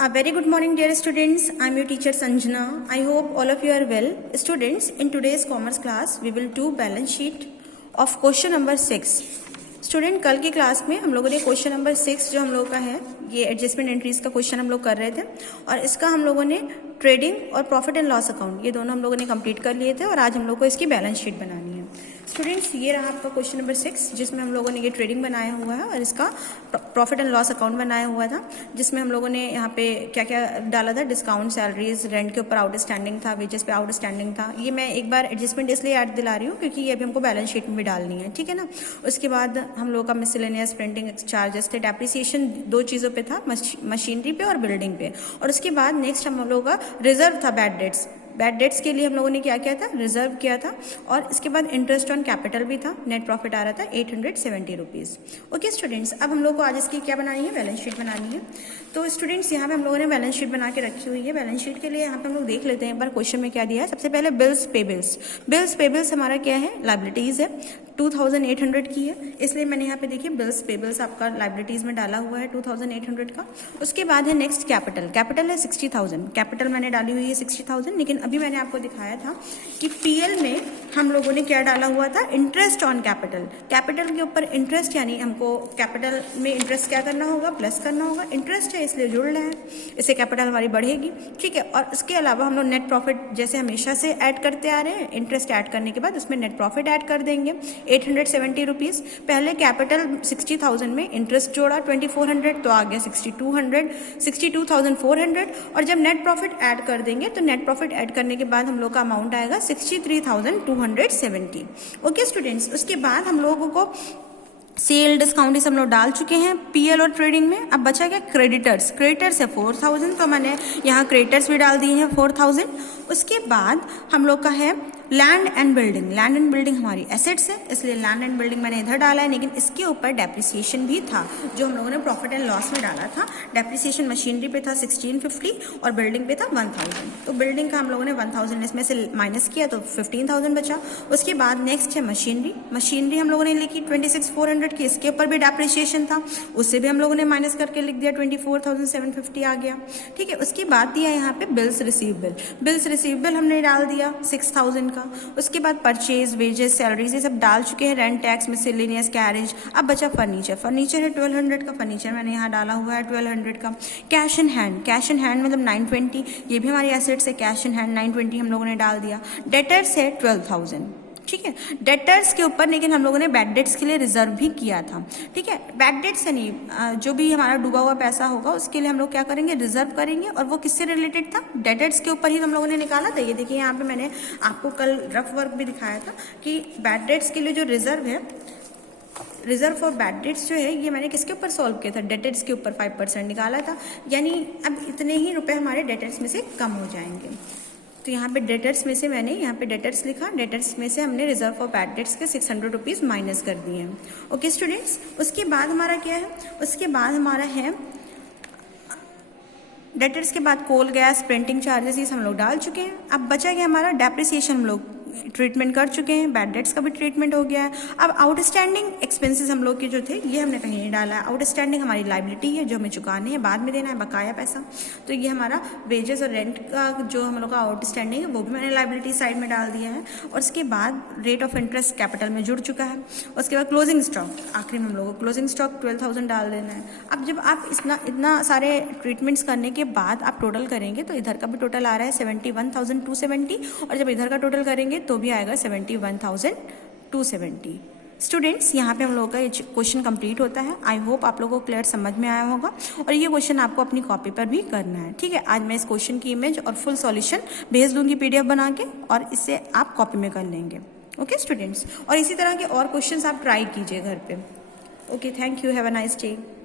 A very good morning, dear students. I am your teacher Sanjana. I hope all of you are well. Students, in today's commerce class, we will do balance sheet of question number 6. Student, कल की class में हम लोगों ने question number 6 जो हम लोग का है ये एडजस्टमेंट एंट्रीज का क्वेश्चन हम लोग कर रहे थे और इसका हम लोगों ने ट्रेडिंग और प्रॉफिट एंड लॉस अकाउंट ये दोनों हम लोगों ने कंप्लीट कर लिए थे और आज हम लोग को इसकी बैलेंस शीट बनानी है। स्टूडेंट्स, ये रहा आपका क्वेश्चन नंबर 6 जिसमें हम लोगों ने ये ट्रेडिंग बनाया हुआ है और इसका प्रॉफिट एंड लॉस अकाउंट बनाया हुआ था जिसमें हम लोगों ने यहाँ पे क्या क्या डाला था, डिस्काउंट, सैलरीज, रेंट के ऊपर आउटस्टैंडिंग था, वेजेस पे आउटस्टैंडिंग था। ये मैं एक बार एडजस्टमेंट इसलिए याद दिला रही हूँ क्योंकि ये अभी हमको बैलेंस शीट में भी डालनी है, ठीक है ना। उसके बाद हम लोग का मिसलेनियस प्रिंटिंग चार्जेस थे, डेप्रिसिएशन दो चीज़ों पे था, मशीनरी पे और बिल्डिंग पे। और उसके बाद नेक्स्ट हम लोगों का रिजर्व था बैड डेट्स के लिए हम लोगों ने क्या किया था, रिजर्व किया था। और इसके बाद इंटरेस्ट ऑन कैपिटल भी था, नेट प्रॉफिट आ रहा था 870 रुपीज़। ओके स्टूडेंट्स, अब हम लोग को आज इसकी क्या बनानी है, बैलेंस शीट बनानी है। तो स्टूडेंट्स, यहाँ पे हम लोगों ने बैलेंस शीट बना के रखी हुई है। बैलेंस शीट के लिए यहाँ पे हम लोग देख लेते हैं एक बार क्वेश्चन में क्या दिया है। सबसे पहले बिल्स पेबल्स हमारा क्या है, लाइबिलिटीज़ है, 2800 की है, इसलिए मैंने यहाँ पे देखिए बिल्स पेबल्स आपका लाइबिलिटीज़ में डाला हुआ है 2800 का। उसके बाद है नेक्स्ट कैपिटल है 60,000, कैपिटल मैंने डाली हुई है 60,000। लेकिन अभी मैंने आपको दिखाया था कि पीएल में हम लोगों ने क्या डाला हुआ था, इंटरेस्ट ऑन कैपिटल के ऊपर इंटरेस्ट, यानी हमको कैपिटल में इंटरेस्ट क्या करना होगा, प्लस करना होगा। इंटरेस्ट है इसलिए जुड़ रहे हैं, इससे कैपिटल हमारी बढ़ेगी, ठीक है। और इसके अलावा हम लोग नेट प्रॉफिट जैसे हमेशा से ऐड करते आ रहे हैं, इंटरेस्ट ऐड करने के बाद उसमें नेट प्रॉफिट ऐड कर देंगे 870 रुपीज़। पहले कैपिटल 60,000 में इंटरेस्ट जोड़ा 2400 तो आ गया 62,400। और जब नेट प्रॉफिट ऐड कर देंगे तो नेट प्रॉफिट ऐड करने के बाद हम लोग का अमाउंट आएगा 63,270। ओके स्टूडेंट्स, उसके बाद हम लोगों को सेल डिस्काउंट ये सब लोग डाल चुके हैं पीएल और ट्रेडिंग में। अब बचा क्या, क्रेडिटर्स है 4000, तो मैंने यहाँ क्रेडिटर्स भी डाल दिए हैं 4000। उसके बाद हम लोग का है लैंड एंड बिल्डिंग हमारी एसेट्स है, इसलिए लैंड एंड बिल्डिंग मैंने इधर डाला है। लेकिन इसके ऊपर डेप्रिसिएशन भी था जो हम लोगों ने प्रॉफिट एंड लॉस में डाला था। डेप्रिसिएशन मशीनरी पे था 1650 और बिल्डिंग पे था 1000। तो बिल्डिंग का हम लोगों ने 1000 इसमें से माइनस किया तो 15,000 बचा। उसके बाद नेक्स्ट है मशीनरी हम लोगों ने लिखी 26,400 की, इसके ऊपर भी डेप्रिसिएशन था, उससे भी हम लोगों ने माइनस करके लिख दिया 24,750 आ गया, ठीक है। उसके बाद दिया यहाँ पे बिल्स रिसीवेबल हमने डाल दिया 6,000 का। उसके बाद परचेज, वेजेस, सैलरीज ये सब डाल चुके हैं, रेंट, टैक्स, मिसलेनियस, कैरेज। अब बचा फर्नीचर है 1200 का, फर्नीचर मैंने यहाँ डाला हुआ है 1200 का। कैश इन हैंड मतलब 920, ये भी हमारी एसेट्स है, कैश इन हैंड 920 हम लोगों ने डाल दिया। डेटर्स है 12,000, ठीक है। डेटर्स के ऊपर लेकिन हम लोगों ने बैड डेट्स के लिए रिजर्व भी किया था, ठीक है। बैड डेट्स है नहीं, जो भी हमारा डूबा हुआ पैसा होगा उसके लिए हम लोग क्या करेंगे, रिजर्व करेंगे। और वो किससे रिलेटेड था, डेटर्स के ऊपर ही हम लोगों ने निकाला था। ये देखिए यहाँ पे मैंने आपको कल रफ वर्क भी दिखाया था कि बैड डेट्स के लिए जो रिजर्व है, रिजर्व फॉर बैड डेट्स जो है ये मैंने किसके ऊपर सॉल्व किया था, डेटर्स के ऊपर 5% निकाला था। यानी अब इतने ही रुपए हमारे डेटर्स में से कम हो जाएंगे। तो यहाँ पे डेटर्स में से मैंने यहाँ पे डेटर्स लिखा, डेटर्स में से हमने रिजर्व फॉर बैड डेट्स के 600 रुपीज़ माइनस कर दिए हैं। ओके स्टूडेंट्स, उसके बाद हमारा क्या है, उसके बाद हमारा है डेटर्स के बाद कोल, गैस, प्रिंटिंग चार्जेस ये हम लोग डाल चुके हैं। अब बचा गया हमारा डेप्रिसिएशन, हम लोग ट्रीटमेंट कर चुके हैं, बैड डेट्स का भी ट्रीटमेंट हो गया है। अब आउटस्टैंडिंग एक्सपेंसेस हम लोग के जो थे ये हमने कहीं नहीं डाला है। आउटस्टैंडिंग हमारी लाइबिलिटी है जो हमें चुकानी है, बाद में देना है बकाया पैसा। तो ये हमारा वेजेस और रेंट का जो हम लोग का आउटस्टैंडिंग है वो भी मैंने लाइबिलिटी साइड में डाल दिया है। और उसके बाद रेट ऑफ इंटरेस्ट कैपिटल में जुड़ चुका है। उसके बाद क्लोजिंग स्टॉक, आखिरी में हम लोग को क्लोजिंग स्टॉक 12,000 डाल देना है। अब जब आप इतना सारे ट्रीटमेंट्स करने के बाद आप टोटल करेंगे तो इधर का भी टोटल आ रहा है 71,270 और जब इधर का टोटल करेंगे तो भी आएगा 71,270। स्टूडेंट्स, यहाँ पे हम लोगों का ये क्वेश्चन कंप्लीट होता है। आई होप आप लोगों को क्लियर समझ में आया होगा और ये क्वेश्चन आपको अपनी कॉपी पर भी करना है, ठीक है। आज मैं इस क्वेश्चन की इमेज और फुल सॉल्यूशन भेज दूंगी PDF बना के और इससे आप कॉपी में कर लेंगे। ओके स्टूडेंट्स, और इसी तरह के और क्वेश्चन आप ट्राई कीजिए घर पे। Okay, thank you, have a nice day.